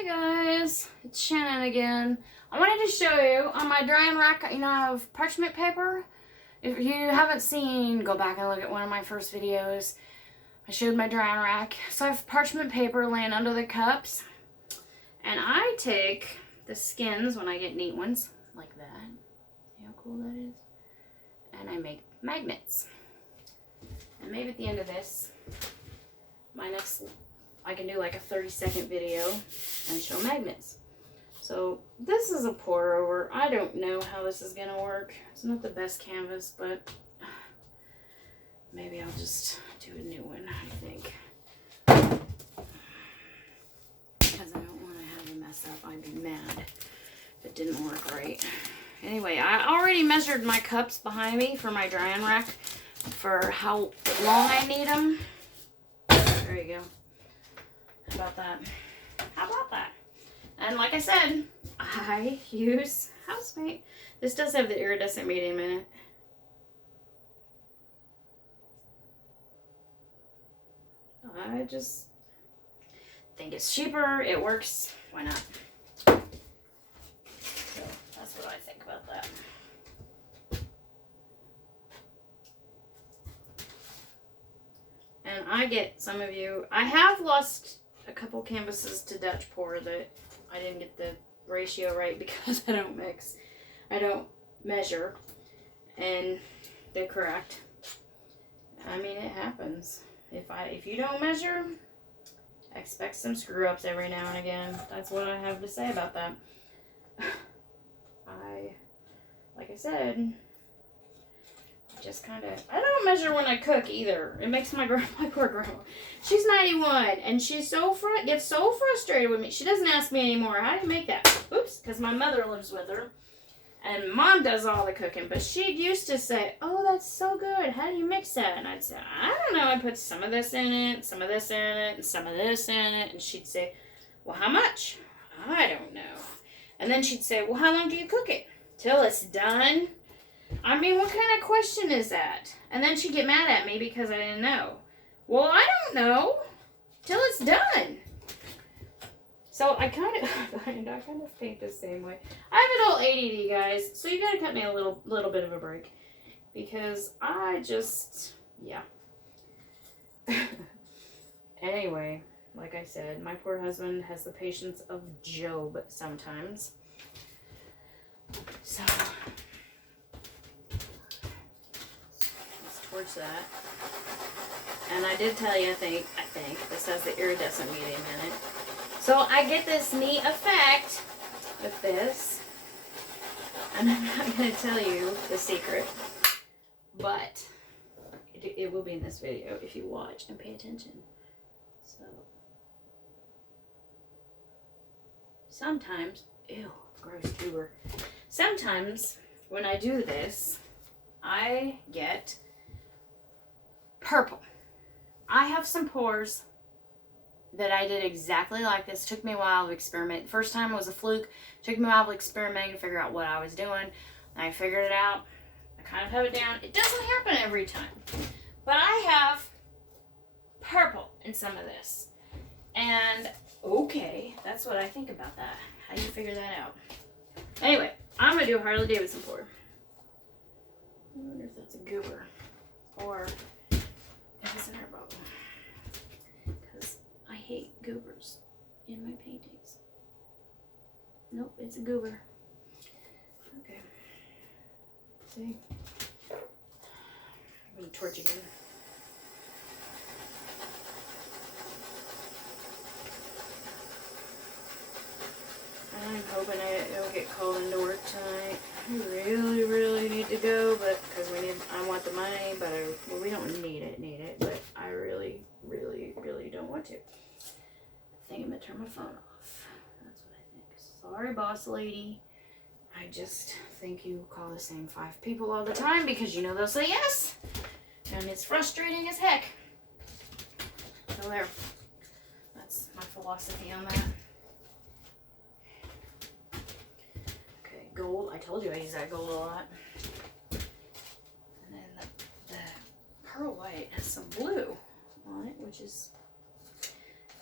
Hey guys, it's Shannon again. I wanted to show you on my drying rack, I have parchment paper. If you haven't seen, go back and look at one of my first videos. I showed my drying rack. So I have parchment paper laying under the cups. And I take the skins when I get neat ones, like that. See how cool that is? And I make magnets. And maybe at the end of this, I can do like a 30-second video and show magnets. So this is a pour over. I don't know how this is gonna work. It's not the best canvas, but maybe I'll just do a new one, I think. Because I don't want to have a mess up. I'd be mad if it didn't work right. Anyway, I already measured my cups behind me for my drying rack for how long I need them. There you go. How about that? How about that? And like I said, I use Housemate. This does have the iridescent medium in it. I just think it's cheaper. It works. Why not? So that's what I think about that. And I get some of you. I have lost a couple canvases to Dutch pour that I didn't get the ratio right because I don't mix. I don't measure. And they're correct. I mean, it happens. If you don't measure, expect some screw ups every now and again. That's what I have to say about that. Like I said, just kind of, I don't measure when I cook either. It makes my poor grandma. She's 91 and she's gets so frustrated with me. She doesn't ask me anymore, how do you make that? Oops, because my mother lives with her. And Mom does all the cooking, but she used to say, oh, that's so good. How do you mix that? And I'd say, I don't know. I put some of this in it, some of this in it, and some of this in it. And she'd say, well, how much? I don't know. And then she'd say, well, how long do you cook it? Till it's done. I mean, what kind of question is that? And then she'd get mad at me because I didn't know. Well, I don't know. Till it's done. So I kind of think the same way. I have an old ADD, guys, so you gotta cut me a little bit of a break because I just, yeah. Anyway, like I said, my poor husband has the patience of Job sometimes. So let's torch that. And I did tell you, I think this has the iridescent medium in it. So I get this neat effect with this, and I'm not going to tell you the secret, but it will be in this video if you watch and pay attention. So sometimes, ew, gross goober. Sometimes when I do this, I get purple. I have some pours that I did exactly like this. Took me a while to experiment. The first time it was a fluke. Took me a while to experiment to figure out what I was doing. And I figured it out. I kind of have it down. It doesn't happen every time. But I have purple in some of this. And, okay, that's what I think about that. How do you figure that out? Anyway, I'm going to do a Harley Davidson pour. I wonder if that's a goober. Or if it's an air bubble. I hate goobers in my paintings. Nope, it's a goober. Okay. See? I'm going to torch again. I'm hoping it'll get called into work tonight. I really, really need to go, but because I want the money, but well, we don't need it, but I really, really, really don't want to. I think I'm gonna turn my phone off. That's what I think. Sorry, boss lady. I just think you call the same 5 people all the time because you know they'll say yes. And it's frustrating as heck. So there. That's my philosophy on that. Okay, gold. I told you I use that gold a lot. And then the pearl white has some blue on it, which is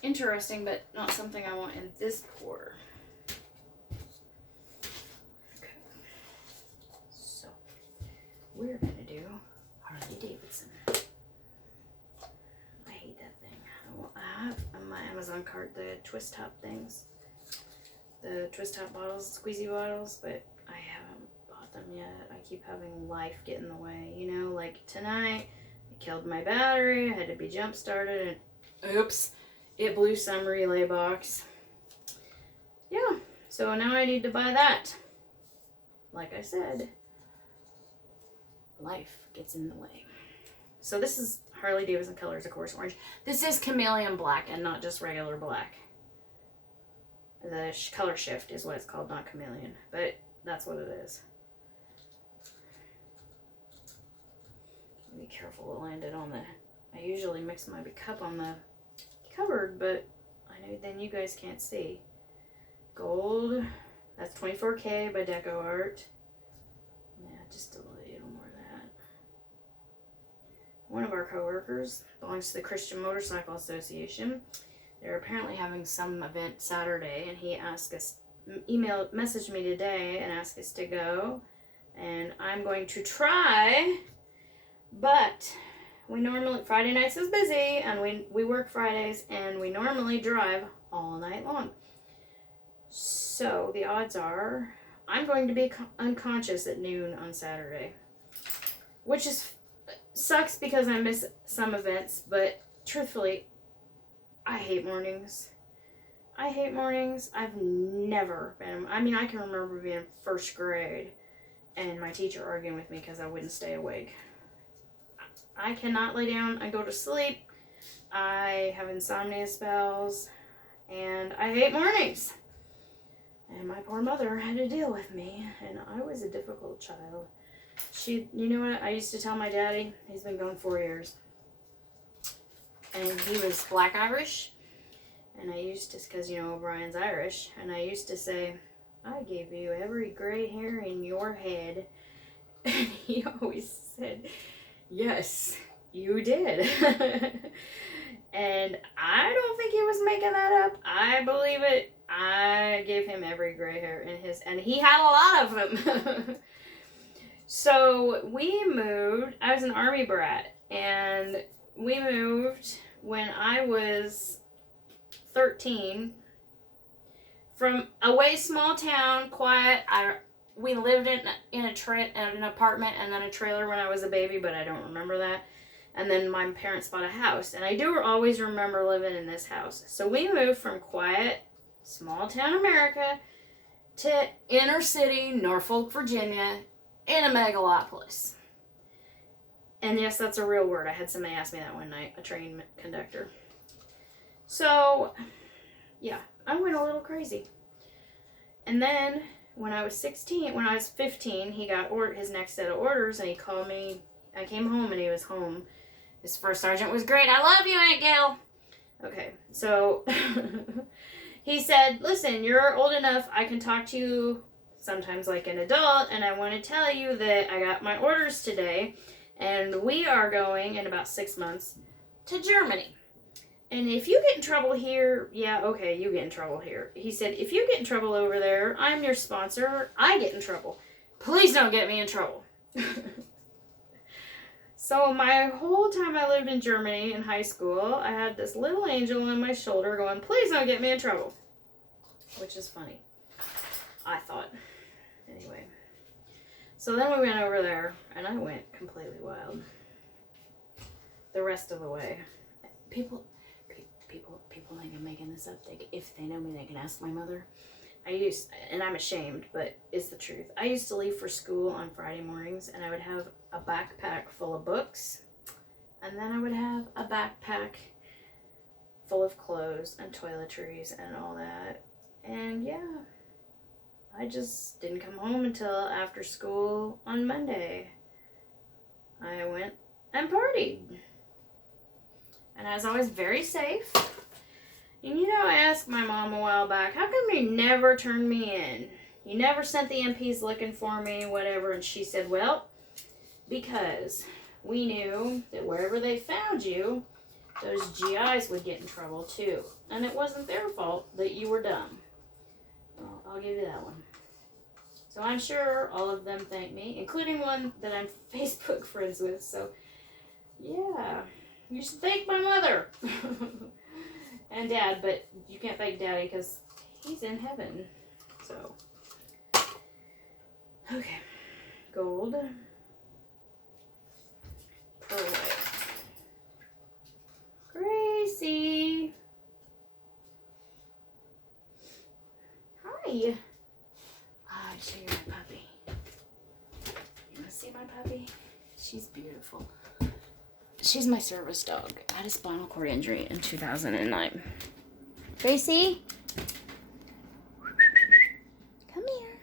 interesting, but not something I want in this pour. Okay. So, we're going to do Harley Davidson. I hate that thing. I have on my Amazon cart the twist top things. The twist top bottles, squeezy bottles, but I haven't bought them yet. I keep having life get in the way. You know, like tonight, it killed my battery. I had to be jump started and oops, it blew some relay box. Yeah, so now I need to buy that. Like I said, life gets in the way. So this is Harley Davidson colors, of course, orange. This is chameleon black and not just regular black. The color shift is what it's called, not chameleon, but that's what it is. Be careful it landed on the, I usually mix my cup on the cupboard, but I know then you guys can't see. Gold, that's 24K by Deco Art. Yeah, just a little more of that. One of our coworkers belongs to the Christian Motorcycle Association. They're apparently having some event Saturday, and he asked us, messaged me today and asked us to go, and I'm going to try, but we normally, Friday nights is busy, and we work Fridays, and we normally drive all night long. So the odds are I'm going to be unconscious at noon on Saturday, which sucks because I miss some events, but truthfully, I hate mornings. I hate mornings. I've never been, I mean, I can remember being in first grade and my teacher arguing with me because I wouldn't stay awake. I cannot lay down and go to sleep. I have insomnia spells and I hate mornings. And my poor mother had to deal with me, and I was a difficult child. You know what, I used to tell my daddy, he's been gone 4 years. And he was Black Irish, and I used to, because, you know, O'Brien's Irish, and I used to say, I gave you every gray hair in your head. And he always said, yes, you did. And I don't think he was making that up. I believe it. I gave him every gray hair in his, and he had a lot of them. So we moved, I was an Army brat, and we moved when I was 13 from a way small town, quiet. We lived in an apartment and then a trailer when I was a baby, but I don't remember that. And then my parents bought a house, and I do always remember living in this house. So we moved from quiet, small town America to inner city Norfolk, Virginia, in a megalopolis. And yes, that's a real word. I had somebody ask me that one night, a train conductor. So, yeah, I went a little crazy. And then when I was 15, he got his next set of orders, and he called me. I came home, and he was home. His first sergeant was great. I love you, Aunt Gail. Okay, so he said, listen, you're old enough. I can talk to you sometimes like an adult, and I want to tell you that I got my orders today. And we are going in about 6 months to Germany. And if you get in trouble here, yeah, okay, you get in trouble here. He said, if you get in trouble over there, I'm your sponsor. I get in trouble. Please don't get me in trouble. So my whole time I lived in Germany in high school, I had this little angel on my shoulder going, please don't get me in trouble. Which is funny, I thought. Anyway. So then we went over there, and I went completely wild. The rest of the way. People think I'm making this up. If they know me, they can ask my mother. And I'm ashamed, but it's the truth. I used to leave for school on Friday mornings, and I would have a backpack full of books, and then I would have a backpack full of clothes and toiletries and all that. And yeah, I just didn't come home until after school on Monday. I went and partied. And I was always very safe. And you know, I asked my mom a while back, how come you never turned me in? You never sent the MPs looking for me, whatever. And she said, well, because we knew that wherever they found you, those GIs would get in trouble too. And it wasn't their fault that you were dumb. Well, I'll give you that one. So I'm sure all of them thank me, including one that I'm Facebook friends with. So, yeah. You should thank my mother. And Dad, but you can't thank Daddy because he's in heaven. So, okay. Gold. Pearl white. Gracie. Hi. Oh, I'll show you my puppy. You want to see my puppy? She's beautiful. She's my service dog. I had a spinal cord injury in 2009. Gracie? Come here.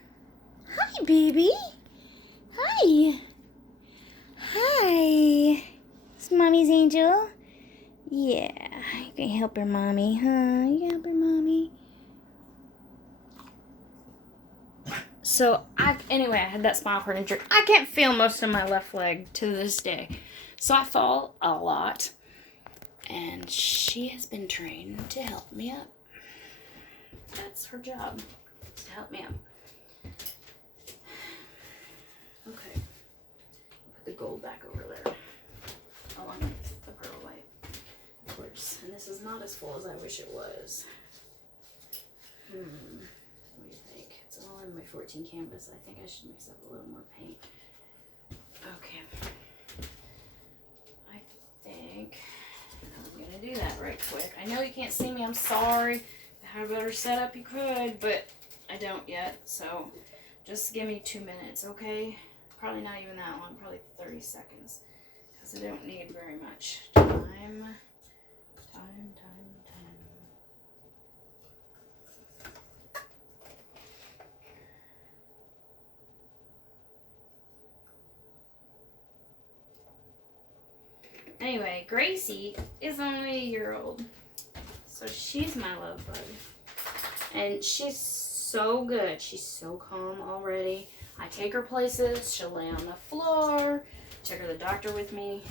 Hi, baby. Hi. Hi. It's Mommy's angel. Yeah. You can help her, Mommy, huh? You can help her, Mommy. So, anyway, I had that spinal cord injury. I can't feel most of my left leg to this day. So I fall a lot. And she has been trained to help me up. That's her job, to help me up. Okay. Put the gold back over there. Along with the pearl white. Of course. And this is not as full as I wish it was. What do you think? It's all in my 14 canvas. I think I should mix up a little more paint. Okay. I think I'm gonna do that right quick. I know you can't see me. I'm sorry. If I had a better setup, you could, but I don't yet. So just give me 2 minutes, okay? Probably not even that long. Probably 30 seconds. Because I don't need very much time. Anyway, Gracie is only a year old. So she's my love bug. And she's so good. She's so calm already. I take her places. She'll lay on the floor. Took her to the doctor with me.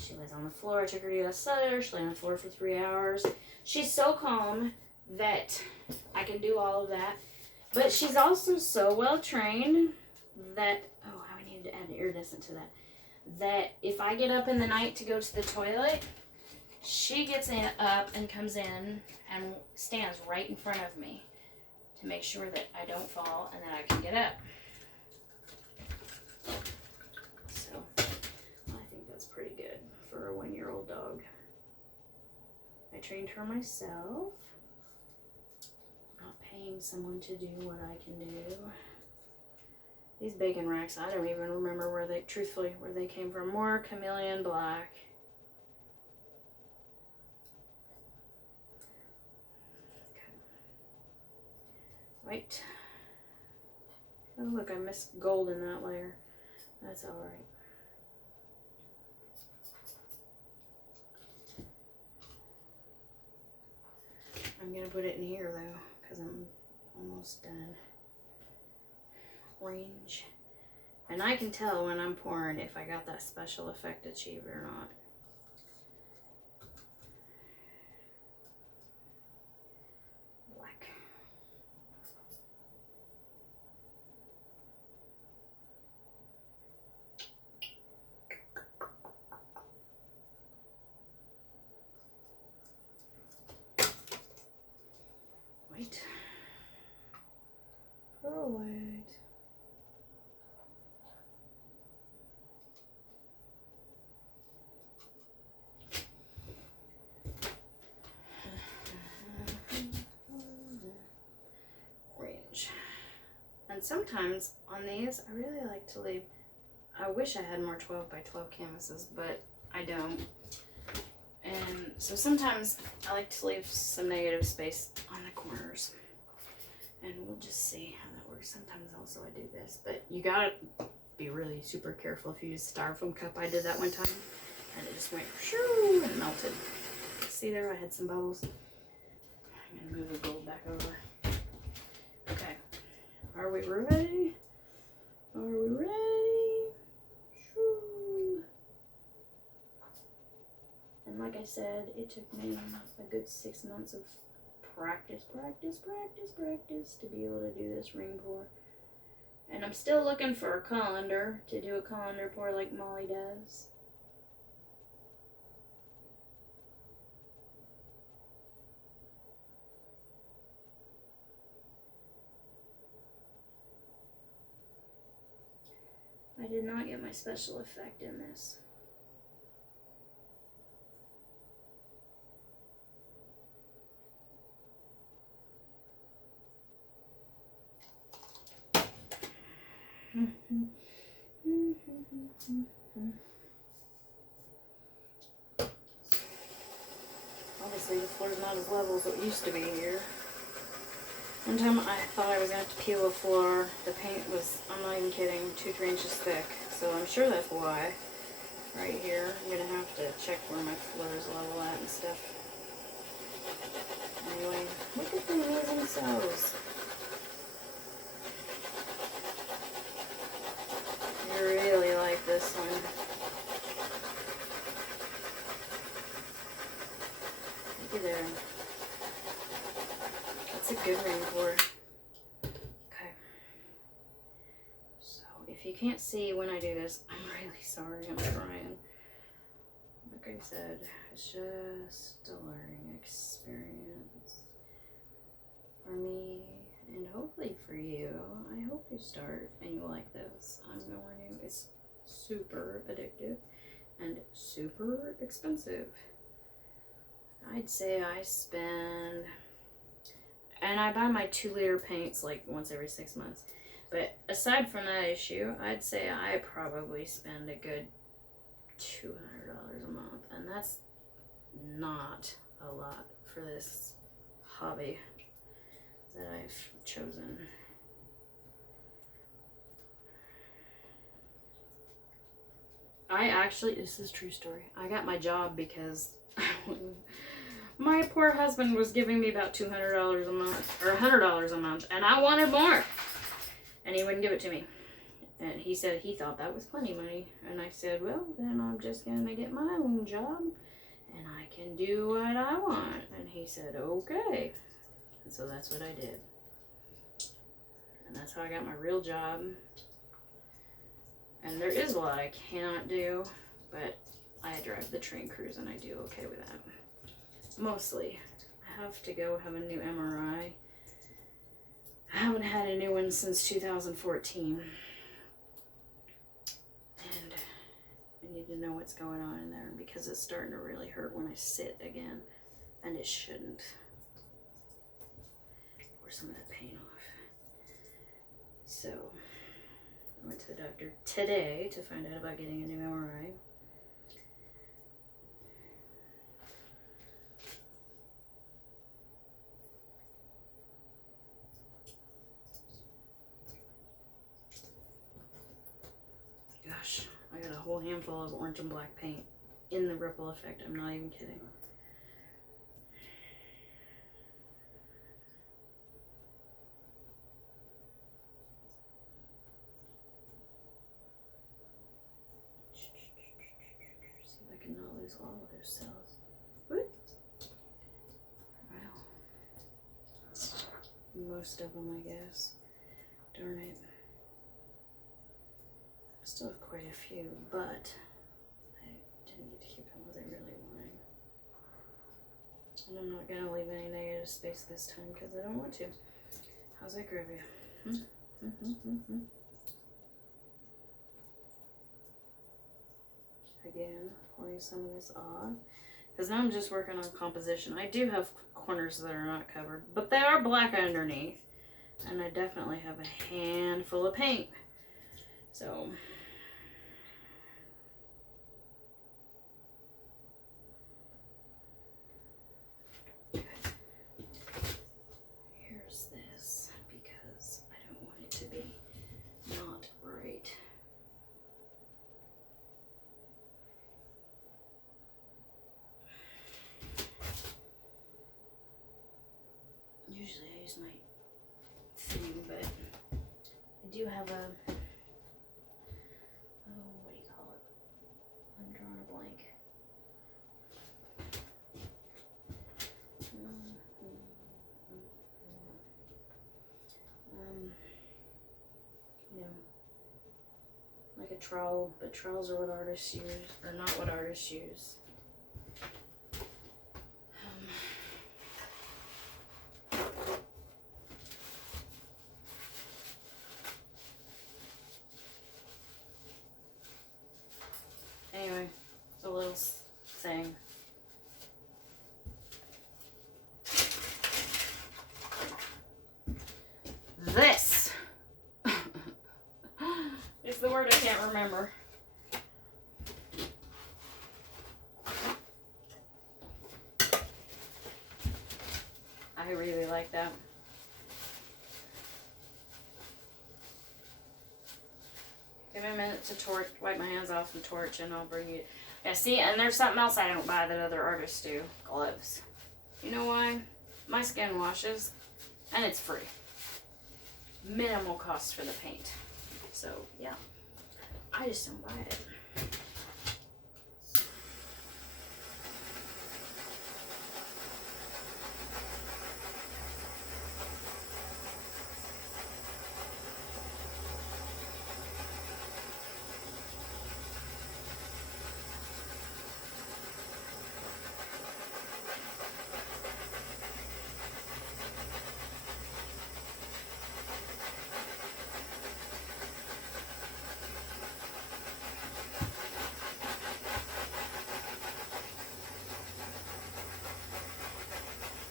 She lays on the floor. I took her to a sitter. She lay on the floor for 3 hours. She's so calm that I can do all of that. But she's also so well trained that, oh, I need to add an iridescent to that. That if I get up in the night to go to the toilet, she gets up and comes in and stands right in front of me to make sure that I don't fall and that I can get up. So, I think that's pretty good for a 1-year-old dog. I trained her myself. Not paying someone to do what I can do. These bacon racks, I don't even remember where they came from. More chameleon black. Okay. White. Oh, look, I missed gold in that layer. That's all right. I'm gonna put it in here though, because I'm almost done. Orange. And I can tell when I'm pouring if I got that special effect achieved or not. Black. White. Pearl white. And sometimes on these, I really like to leave, I wish I had more 12 by 12 canvases, but I don't. And so sometimes I like to leave some negative space on the corners. And we'll just see how that works. Sometimes also I do this, but you gotta be really super careful if you use a styrofoam cup. I did that one time and it just went shoo and melted. See there, I had some bubbles. I'm gonna move the gold back over. Okay. Are we ready? Are we ready? Shoo. And like I I said, it took me a good 6 months of practice to be able to do this ring pour. And I'm still looking for a colander to do a colander pour like Molly does. I did not get my special effect in this. Obviously the floor's not as level as it used to be here. One time I thought I was going to have to peel the floor. The paint was, I'm not even kidding, 2-3 inches thick. So I'm sure that's why. Right here, I'm going to have to check where my floor is level at and stuff. Anyway, look at the amazing sews. I really like this one. Look at there. That's a good ring pour. Okay. So, if you can't see when I do this, I'm really sorry. I'm trying. Like I said, it's just a learning experience for me and hopefully for you. I hope you start and you like this. I'm gonna warn you, it's super addictive and super expensive. I'd say I spend, and I buy my 2-liter paints like once every 6 months. But aside from that issue, I'd say I probably spend a good $200 a month. And that's not a lot for this hobby that I've chosen. I actually, this is a true story. I got my job because my poor husband was giving me about $200 a month, or $100 a month, and I wanted more. And he wouldn't give it to me. And he said he thought that was plenty money. And I said, well, then I'm just going to get my own job, and I can do what I want. And he said, okay. And so that's what I did. And that's how I got my real job. And there is a lot I cannot do, but I drive the train crews and I do okay with that. Mostly. I have to go have a new MRI. I haven't had a new one since 2014. And I need to know what's going on in there because it's starting to really hurt when I sit again. And it shouldn't. Pour some of that paint off. So, I went to the doctor today to find out about getting a new MRI. Gosh, I got a whole handful of orange and black paint in the ripple effect. I'm not even kidding. See if I can not lose all of those cells. Whoop. Wow. Most of them, I guess. Darn it. I still have quite a few, but I didn't get to keep them what I really wanted. And I'm not going to leave any negative space this time because I don't want to. How's that gravy? Again, pouring some of this off. Because now I'm just working on composition. I do have corners that are not covered, but they are black underneath. And I definitely have a handful of paint. So, here's this because I don't want it to be not right. Usually I use my thing, but I do have a, oh, what do you call it? I'm drawing a blank. trowel, but trowels are what artists use, or not what artists use. Anyway, it's a little thing. This is the word I can't remember. I really like that. Give me a minute to wipe my hands off the torch, and I'll bring you. Yeah, see, and there's something else I don't buy that other artists do. Gloves. You know why? My skin washes, and it's free. Minimal cost for the paint. So, yeah. I just don't buy it.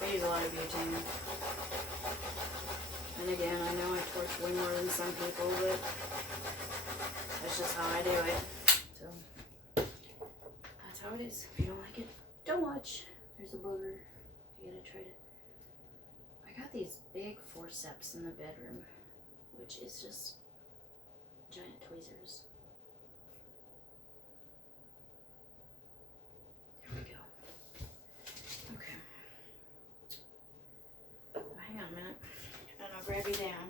I use a lot of butane. And again, I know I torch way more than some people, but that's just how I do it. So, that's how it is. If you don't like it, don't watch. There's a booger. I gotta try to... I got these big forceps in the bedroom, which is just giant tweezers. There we go. Okay. Hang on a minute, and I'll grab you down.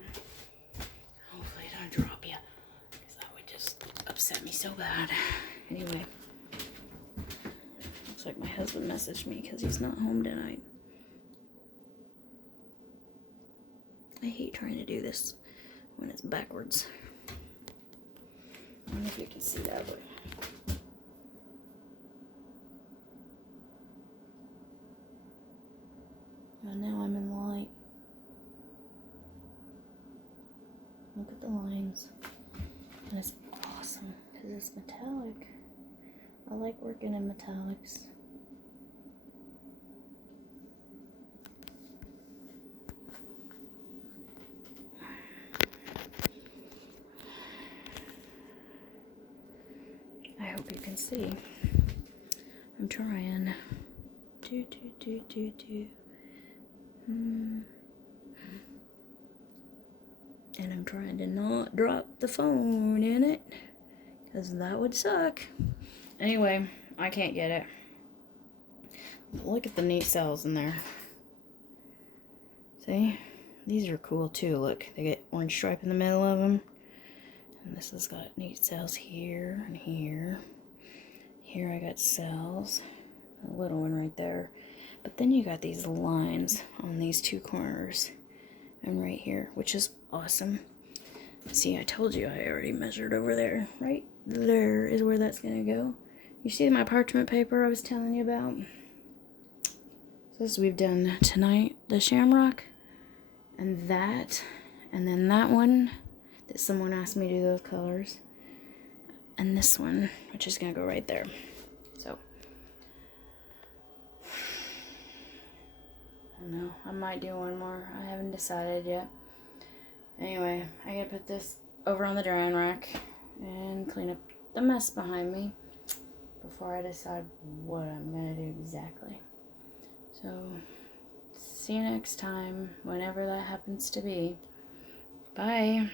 Hopefully I don't drop you, because that would just upset me so bad. Anyway, looks like my husband messaged me because he's not home tonight. I hate trying to do this when it's backwards. I don't know if you can see that, but... And now I'm in light. Look at the lines. And it's awesome because it's metallic. I like working in metallics. I hope you can see. I'm trying. And I'm trying to not drop the phone in it, because that would suck. Anyway, I can't get it. Look at the neat cells in there. See? These are cool too. Look, they get orange stripe in the middle of them. And this has got neat cells here and here. Here I got cells. A little one right there. But then you got these lines on these two corners. And right here, which is awesome. See, I told you I already measured over there. Right there is where that's gonna go. You see my parchment paper I was telling you about? So this we've done tonight, the shamrock, and then that one that someone asked me to do those colors, and this one, which is gonna go right there. So I don't know, I might do one more. I haven't decided yet. Anyway, I gotta put this over on the drying rack and clean up the mess behind me before I decide what I'm gonna do exactly. So, see you next time, whenever that happens to be. Bye.